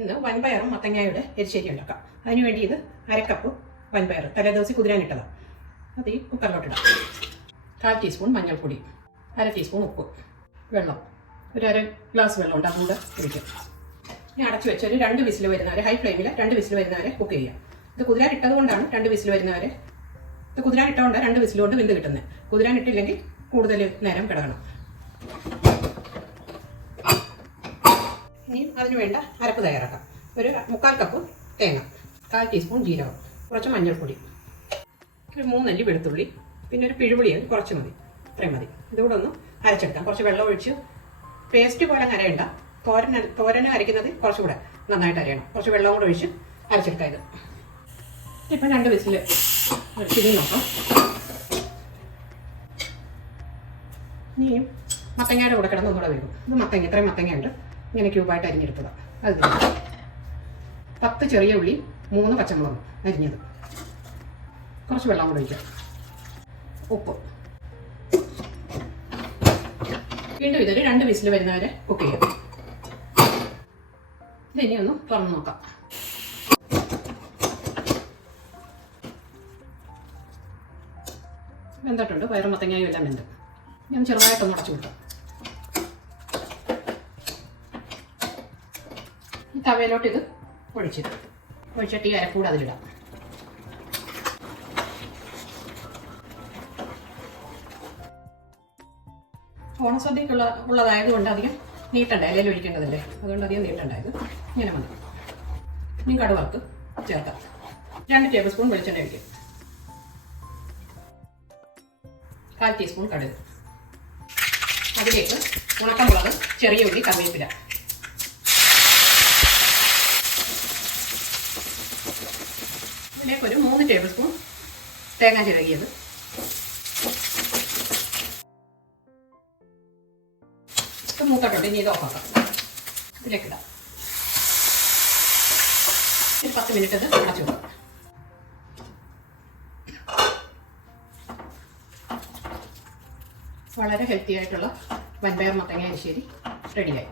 ഇന്ന് വൻപയറും മത്തങ്ങായുടെ എരിശ്ശേരി ഉണ്ടാക്കാം. അതിനുവേണ്ടി ഇത് അരക്കപ്പ് വൻപയർ തലേദിവസം കുതിരാനിട്ടതാണ് അത് ഈ കുക്കറിലോട്ടിടാം കാൽ ടീസ്പൂൺ മഞ്ഞൾപ്പൊടി അര ടീസ്പൂൺ ഉപ്പ് വെള്ളം. ഒരു അര ഗ്ലാസ് വെള്ളം ഉണ്ട് അതുകൂടെ കുടിക്കും ഇനി അടച്ചു വെച്ച് ഒരു രണ്ട് വിസിൽ വരുന്നവരെ ഹൈ ഫ്ലെയിമിൽ രണ്ട് വിസിൽ വരുന്നവരെ കുക്ക് ചെയ്യാം. ഇത് കുതിരാൻ ഇട്ടത് കൊണ്ടാണ് രണ്ട് വിസിൽ വരുന്നവരെ ഇത് കുതിരാൻ ഇട്ടുകൊണ്ട് രണ്ട് വിസിൽ കൊണ്ട് വെന്ത് കിട്ടുന്നത്. കുതിരാൻ ഇട്ടില്ലെങ്കിൽ കൂടുതൽ നേരം കിടക്കണം. ഇനി അതിന് വേണ്ട അരപ്പ് തയ്യാറാക്കാം. ഒരു മുക്കാൽ കപ്പ് തേങ്ങ കാൽ ടീസ്പൂൺ ജീരകം കുറച്ച് മഞ്ഞൾപ്പൊടി ഒരു മൂന്നല്ലി വെളുത്തുള്ളി പിന്നെ ഒരു പിഴുപുളി കുറച്ച് മതി. ഇത്രയും മതി. ഇതുകൂടെ ഒന്ന് അരച്ചെടുക്കാം. കുറച്ച് വെള്ളം ഒഴിച്ച് പേസ്റ്റ് പോലെ അരയണ്ട. തോരൻ തോരന് അരയ്ക്കുന്നത് കുറച്ചുകൂടെ നന്നായിട്ട് അരയണം. കുറച്ച് വെള്ളം കൂടെ ഒഴിച്ച് അരച്ചെടുക്കാം ഇത്. ഇപ്പം രണ്ട് വിസിൽ തിരിഞ്ഞ് നോക്കാം. ഇനി മത്തങ്ങയുടെ കൂടെ കിടന്ന് ഒന്നുകൂടെ വേകും ഇത് മത്തങ്ങ ഇത്രയും മത്തങ്ങ ഉണ്ട് ഇങ്ങനെ ക്യൂബായിട്ട് അരിഞ്ഞെടുത്തത്. അത്. പത്ത് ചെറിയ ഉള്ളി മൂന്ന് പച്ചമുളക് അരിഞ്ഞത്. കുറച്ച് വെള്ളം കൂടെ ഒഴിക്കാം. ഉപ്പ്. വീണ്ടും ഇതൊരു രണ്ട് വിസിൽ വരുന്നവരെ കുക്ക് ചെയ്യാം. ഇതിനി ഒന്ന് തുറന്നു നോക്കാം. വെന്തിട്ടുണ്ട്. പയറും മത്തങ്ങായും എല്ലാം വെന്ത്. ഞാൻ ചെറുതായിട്ടൊന്ന് ഉടച്ചു കൊടുക്കാം. തവയിലോട്ട് ഇത് ഒഴിച്ചിട്ട് ഒഴിച്ചിട്ട് ഈ അരക്കൂടെ അതിലിടാം. ഓണസദ്യക്കുള്ള ഉള്ളതായതുകൊണ്ട് അധികം നീട്ടണ്ട ഇലയിൽ ഒഴിക്കേണ്ടതല്ലേ? അതുകൊണ്ട് അധികം നീട്ടണ്ടായത് ഇങ്ങനെ മതി. ഇനി കടുവർക്ക് ചേർക്കാം. രണ്ട് ടേബിൾ സ്പൂൺ വെളിച്ചെണ്ണ ഒഴിക്കും. കാൽ ടീസ്പൂൺ കടുക്. അതിലേക്ക് ഉണക്കമുളക് ചെറിയ ഉള്ളി കറിവേപ്പില. ഇതിലേക്ക് ഒരു മൂന്ന് ടേബിൾ സ്പൂൺ തേങ്ങ ചിരകിയത്. മൂത്തോട്ടുണ്ട് ഇനി ഇത് ഓഫാക്കാം. ഇതിലേക്ക് ഇടാം. ഒരു പത്ത് മിനിറ്റ് ഇത് അടച്ചു വളരെ ഹെൽത്തി ആയിട്ടുള്ള വൻപയർ മത്തങ്ങ അരിശ്ശേരി റെഡിയായി